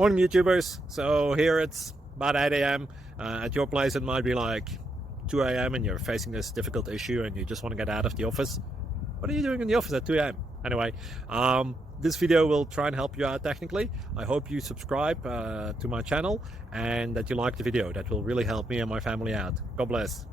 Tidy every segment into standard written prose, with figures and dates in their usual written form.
Morning YouTubers. So here it's about 8 a.m. At your place it might be like 2 a.m. and you're facing this difficult issue and you just want to get out of the office. What are you doing in the office at 2 a.m.? Anyway, this video will try and help you out technically. I hope you subscribe to my channel and that you like the video. That will really help me and my family out. God bless.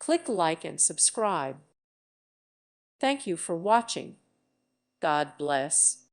Click like and subscribe. Thank you for watching. God bless.